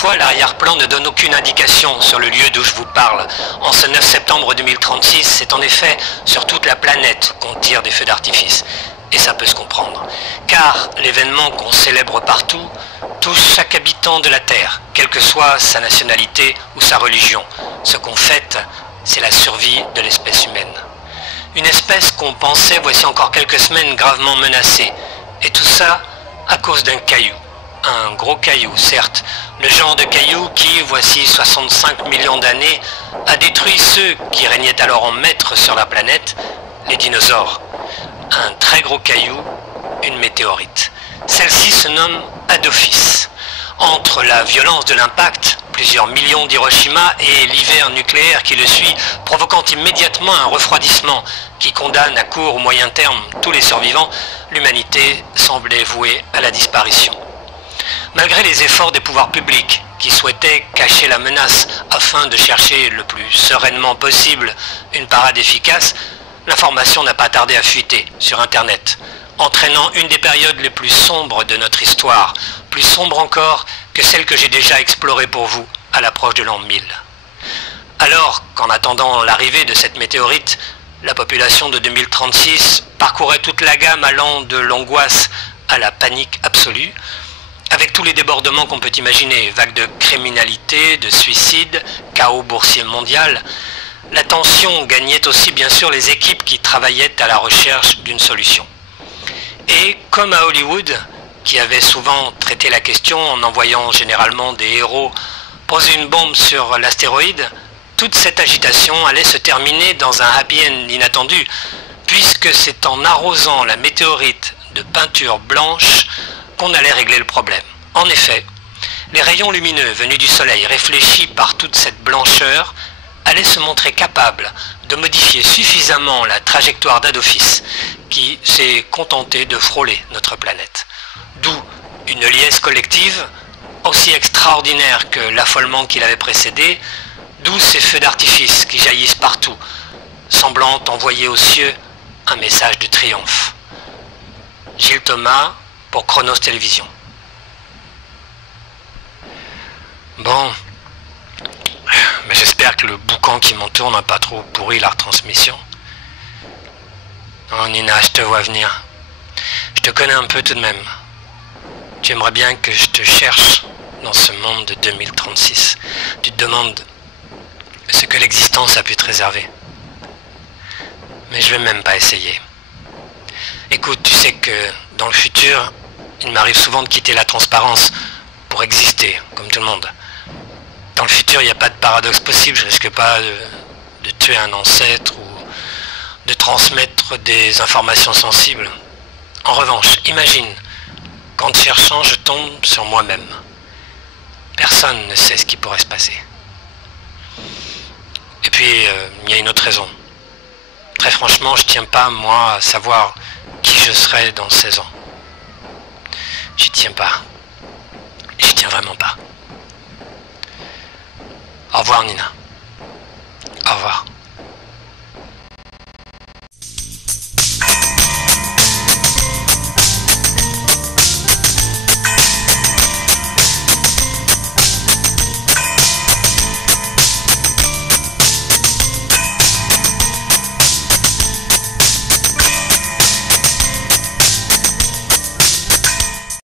Toutefois, l'arrière-plan ne donne aucune indication sur le lieu d'où je vous parle. En ce 9 septembre 2036, c'est en effet sur toute la planète qu'on tire des feux d'artifice. Et ça peut se comprendre. Car l'événement qu'on célèbre partout touche chaque habitant de la Terre, quelle que soit sa nationalité ou sa religion. Ce qu'on fête, c'est la survie de l'espèce humaine. Une espèce qu'on pensait, voici encore quelques semaines, gravement menacée. Et tout ça à cause d'un caillou. Un gros caillou, certes. Le genre de caillou qui, voici 65 millions d'années, a détruit ceux qui régnaient alors en maître sur la planète, les dinosaures. Un très gros caillou, une météorite. Celle-ci se nomme Adophis. Entre la violence de l'impact, plusieurs millions d'Hiroshima, et l'hiver nucléaire qui le suit, provoquant immédiatement un refroidissement qui condamne à court ou moyen terme tous les survivants, l'humanité semblait vouée à la disparition. Malgré les efforts des pouvoirs publics qui souhaitaient cacher la menace afin de chercher le plus sereinement possible une parade efficace, l'information n'a pas tardé à fuiter sur Internet, entraînant une des périodes les plus sombres de notre histoire, plus sombre encore que celle que j'ai déjà explorée pour vous à l'approche de l'an 1000. Alors qu'en attendant l'arrivée de cette météorite, la population de 2036 parcourait toute la gamme allant de l'angoisse à la panique absolue, avec tous les débordements qu'on peut imaginer, vagues de criminalité, de suicides, chaos boursier mondial. La tension gagnait aussi bien sûr les équipes qui travaillaient à la recherche d'une solution. Et comme à Hollywood, qui avait souvent traité la question en envoyant généralement des héros poser une bombe sur l'astéroïde, toute cette agitation allait se terminer dans un happy end inattendu, puisque c'est en arrosant la météorite de peinture blanche qu'on allait régler le problème. En effet, les rayons lumineux venus du soleil, réfléchis par toute cette blancheur, allaient se montrer capables de modifier suffisamment la trajectoire d'Adophis, qui s'est contenté de frôler notre planète. D'où une liesse collective, aussi extraordinaire que l'affolement qui l'avait précédé, d'où ces feux d'artifice qui jaillissent partout, semblant envoyer aux cieux un message de triomphe. Gilles Thomas pour Chronos Télévision. Bon, mais j'espère que le boucan qui m'entoure n'a pas trop pourri la retransmission. Oh Nina, je te vois venir. Je te connais un peu tout de même. Tu aimerais bien que je te cherche dans ce monde de 2036. Tu te demandes ce que l'existence a pu te réserver. Mais je vais même pas essayer. Écoute, tu sais que dans le futur, il m'arrive souvent de quitter la transparence pour exister, comme tout le monde. Dans le futur, il n'y a pas de paradoxe possible, je risque pas de tuer un ancêtre ou de transmettre des informations sensibles. En revanche, imagine, qu'en te cherchant, je tombe sur moi-même. Personne ne sait ce qui pourrait se passer. Et puis, il y a une autre raison. Très franchement, je tiens pas, moi, à savoir qui je serai dans 16 ans. J'y tiens pas. J'y tiens vraiment pas. Au revoir, Nina. Au revoir.